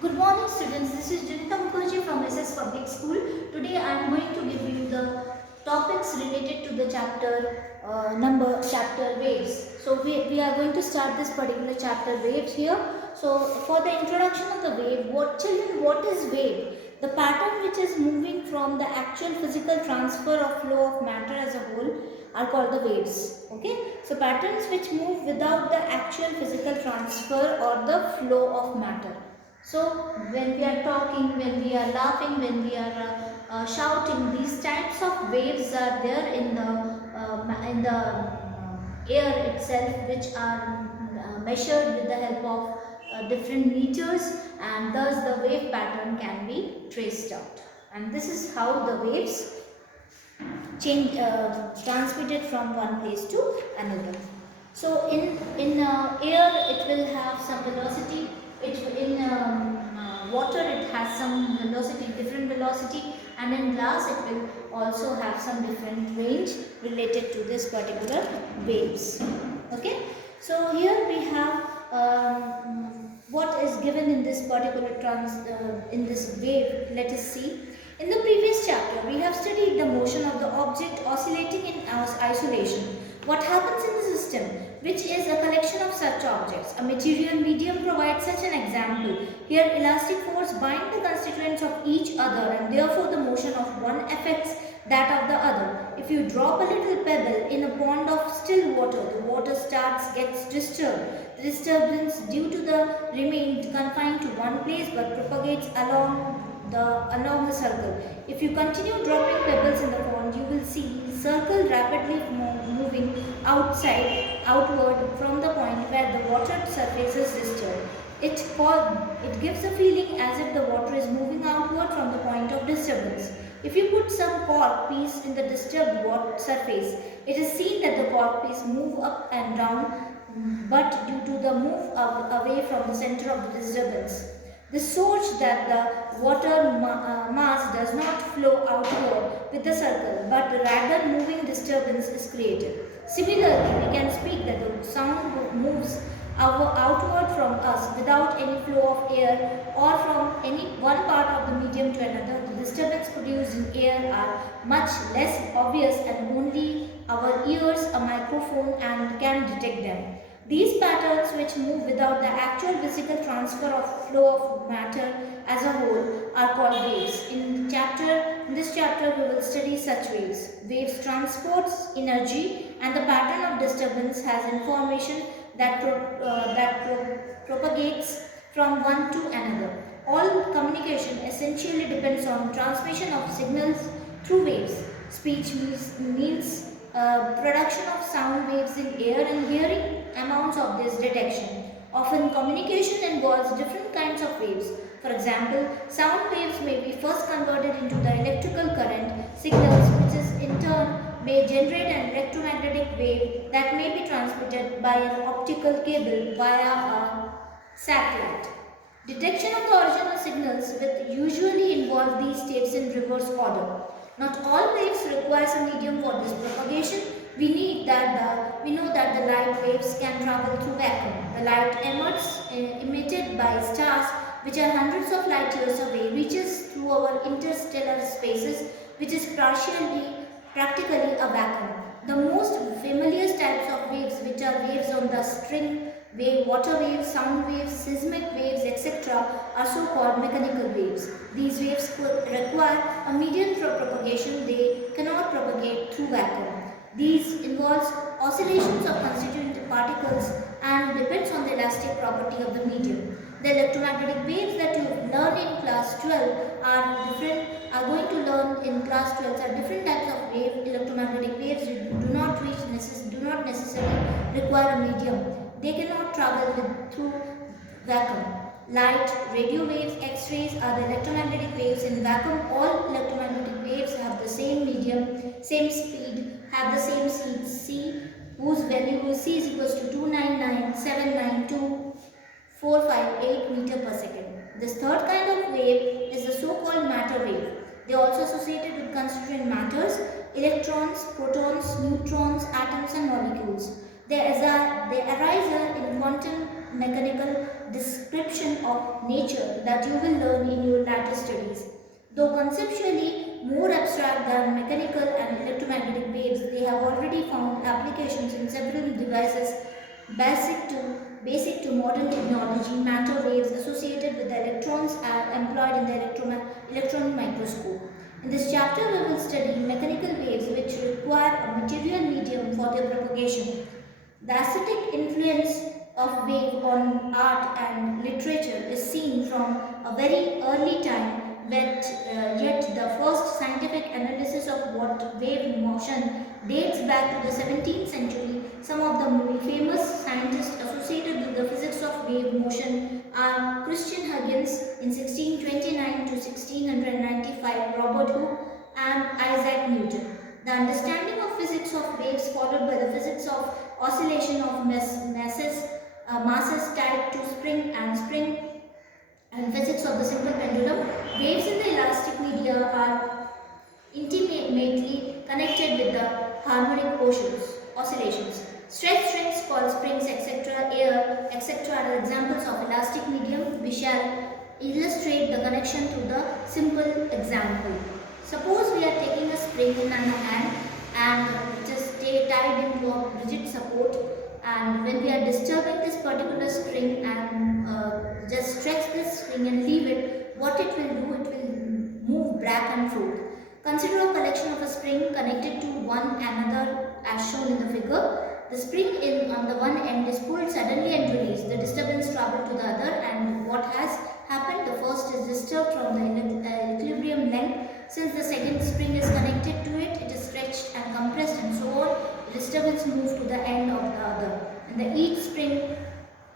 Good morning students, this is Junita Mukherjee from SS Public School. Today I am going to give you the topics related to the chapter waves. So we are going to start this particular chapter waves here. So for the introduction of the wave, what is wave? The pattern which is moving from the actual physical transfer or flow of matter as a whole are called the waves. Okay, so patterns which move without the actual physical transfer or the flow of matter. So when we are talking, when we are laughing, when we are shouting, these types of waves are there in the air itself, which are measured with the help of different meters, and thus the wave pattern can be traced out. And this is how the waves transmitted from one place to another. So in air it will have some velocity. In water it has some velocity, different velocity, and in glass it will also have some different range related to this particular waves. Okay. So here we have what is given in this particular in this wave. Let us see. In the previous chapter, we have studied the motion of the object oscillating in isolation. What happens in the system, which is a collection of such objects? A material medium provides such an example. Here, elastic force binds the constituents of each other, and therefore the motion of one affects that of the other. If you drop a little pebble in a pond of still water, the water gets disturbed. The disturbance due to the remain confined to one place but propagates along the circle. If you continue dropping pebbles in the pond, you will see the circle rapidly moving outward from the point where the water surface is disturbed. It gives a feeling as if the water is moving outward from the point of disturbance. If you put some cork piece in the disturbed water surface, it is seen that the cork piece move up and down, but due to the move away from the center of the disturbance. This shows that the water mass does not flow outward with the circle, but rather moving disturbance is created. Similarly, we can speak that the sound moves outward from us without any flow of air or from any one part of the medium to another. The disturbance produced in air are much less obvious, and only our ears, a microphone, and can detect them. These patterns, which move without the actual physical transfer of flow of matter as a whole, are called waves. In this chapter we will study such waves. Waves transports energy, and the pattern of disturbance has information that propagates from one to another. All communication essentially depends on transmission of signals through waves. Speech means production of sound waves in air, and hearing amounts of this detection. Often communication involves different kinds of waves. For example, sound waves may be first converted into the electrical current signals, which is in turn may generate an electromagnetic wave that may be transmitted by an optical cable via a satellite. Detection of the original signals will usually involve these steps in reverse order. Not all waves requires a medium for this propagation. We know that the light waves can travel through vacuum. The light emitted by stars, which are hundreds of light years away, reaches through our interstellar spaces, which is practically a vacuum. The most familiar types of waves, which are waves on the string wave, water waves, sound waves, seismic waves, etc., are so called mechanical waves. These waves require a medium for propagation. They cannot propagate through vacuum. These involves oscillations of constituent particles and depends on the elastic property of the medium. The electromagnetic waves that you learn in class 12 are going to learn in class 12 are different types of electromagnetic waves do not necessarily require a medium. They cannot travel through vacuum. Light, radio waves, X-rays are the electromagnetic waves in vacuum. All electromagnetic waves have the same medium, same speed, have the same speed c, whose value is c is equals to 299,792,458 meter per second. This third kind of wave is the so-called matter wave. They are also associated with constituent matters, electrons, protons, neutrons, atoms and molecules. They arise in quantum mechanical description of nature that you will learn in your later studies. Though conceptually more abstract than mechanical and electromagnetic waves, they have already found applications in several devices basic to modern technology. Matter waves associated with the electrons are employed in the electron microscope. In this chapter, we will study mechanical waves which require a material medium for their propagation. The aesthetic influence of wave on art and literature is seen from a very early time, yet the first scientific analysis of what wave motion dates back to the 17th century. Some of the famous scientists associated with the physics of wave motion are Christian Huygens in 1629 to 1695, Robert Hooke and Isaac Newton. The understanding of physics of waves followed by the physics of oscillation of masses tied to spring and physics of the simple pendulum. Waves in the elastic media are intimately connected with the harmonic oscillations. Stretched strings called springs, etc., air, etc. are examples of elastic medium. We shall illustrate the connection to the simple example. Suppose we are taking a spring in our hand and it is tied into a rigid support, and when we are disturbing this particular string and just stretch this string and leave it, what it will do, it will move back and forth. Consider a collection of a spring connected to one another as shown in the figure. The spring on the one end is pulled suddenly and released. The disturbance travels to the other, and what has happened? The first is disturbed from the equilibrium length. Since the second spring is connected to it, it is stretched and compressed and so on. The disturbance moves to the end of the other. And each spring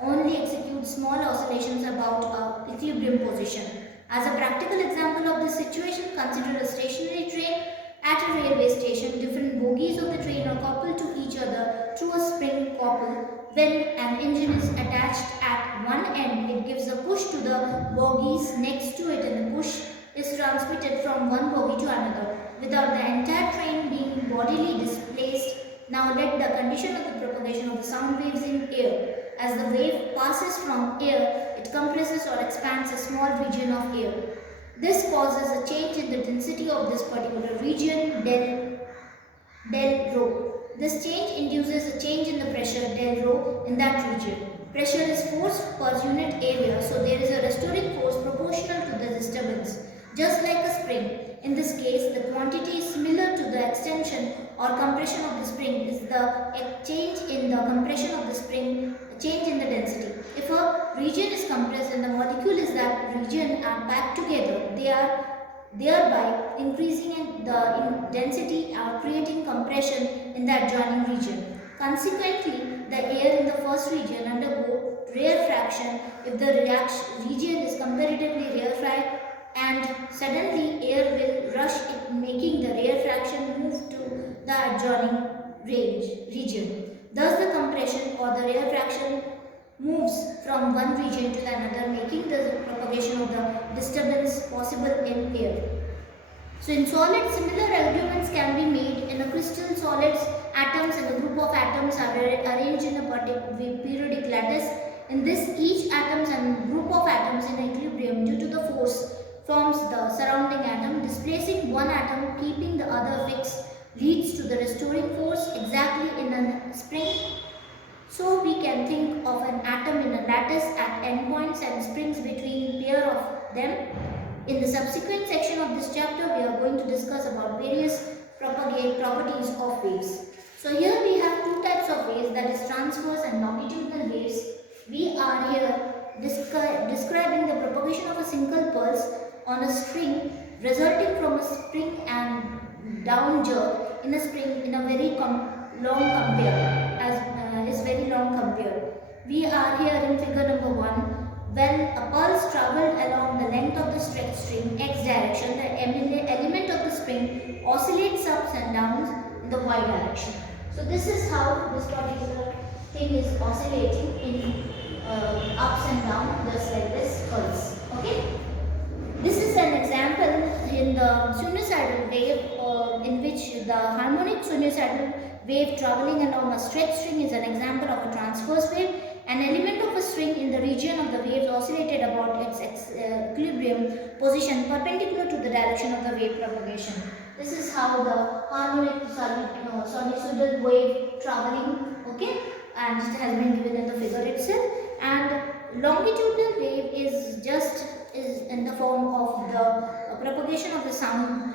only executes small oscillations about a equilibrium position. As a practical example of this situation, consider a stationary train at a railway station. Different bogies of the train are coupled to each other through a spring couple. When an engine is attached at one end, it gives a push to the bogies next to it, and the push is transmitted from one bogie to another without the entire train being bodily displaced. Now let the condition of the propagation of the sound waves in air. As the wave passes from air, it compresses or expands a small region of air. This causes a change in the density of this particular region, del rho. This change induces a change in the pressure, del rho, in that region. Pressure is force per unit area, so there is a restoring force proportional to the disturbance. Just like a spring, in this case, the quantity is similar to the extension or compression of the spring is the change in the compression of the spring, change in the density. If a region is compressed and the molecule is that region are packed together, they are thereby increasing in density or creating compression in the adjoining region. Consequently, the air in the first region undergo rarefaction if the region is comparatively rarefied, and suddenly air will rush it, making the rarefaction move to the adjoining region. Thus the compression or the rarefaction moves from one region to another, making the propagation of the disturbance possible in air. So in solids, similar arguments can be made. In a crystal solids, atoms and a group of atoms are arranged in a periodic lattice. In this, each atoms and group of atoms in equilibrium due to the force forms the surrounding atom. Displacing one atom, keeping the other fixed, leads to the restoring force exactly in a spring. So we can think of an atom in a lattice at endpoints and springs between pair of them. In the subsequent section of this chapter, we are going to discuss about various properties of waves. So here we have two types of waves, that is transverse and longitudinal waves. We are here describing the propagation of a single pulse on a string resulting from a spring and down jerk in a spring in a very long compare, as is very long compare. We are here in figure number 1. When a pulse travelled along the length of the stretched string x direction, the element of the spring oscillates ups and downs in the y direction. So this is how this particular thing is oscillating in ups and downs, just like this pulse. Okay. This is an example in the sinusoidal wave, in which the harmonic sinusoidal wave travelling along a stretched string is an example of a transverse wave. an element of a swing in the region of the waves oscillated about its equilibrium position perpendicular to the direction of the wave propagation. This is how the harmonic sinusoidal wave traveling, okay, and it has been given in the figure itself. And longitudinal wave is in the form of the propagation of the sound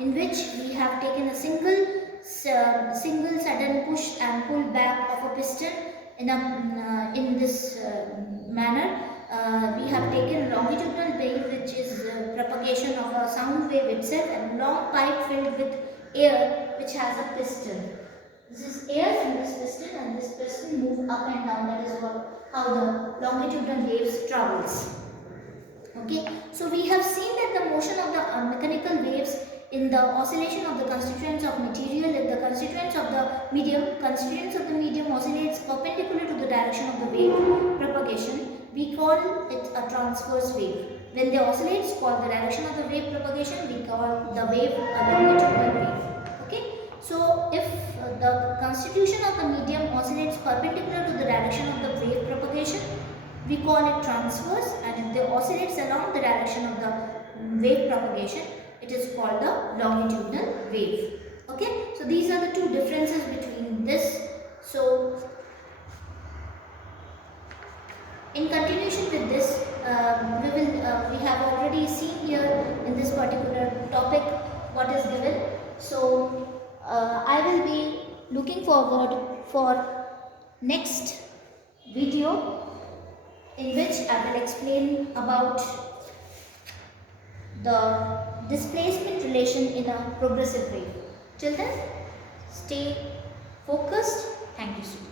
in which we have taken a single sudden push and pull back of a piston in this manner. We have taken longitudinal wave, which is propagation of a sound wave itself, and long pipe filled with air which has a piston. This is air in this piston, and this piston moves up and down. That is how the longitudinal waves travels. Okay, so we have seen that the motion of the mechanical waves in the oscillation of the constituents of material, if the constituents of the medium oscillates perpendicular to the direction of the wave propagation, we call it a transverse wave. When they oscillate called the direction of the wave propagation, we call the wave a longitudinal wave. Okay, so if the constitution of the medium oscillates perpendicular to the direction of the wave propagation, we call it transverse, and if they oscillates along the direction of the wave propagation, it is called the longitudinal wave. Okay, so these are the two differences between this. So in continuation with this, we have already seen here in this particular topic what is given. So I will be looking forward for next video, in which I will explain about the displacement relation in a progressive wave. Till then, stay focused. Thank you so much.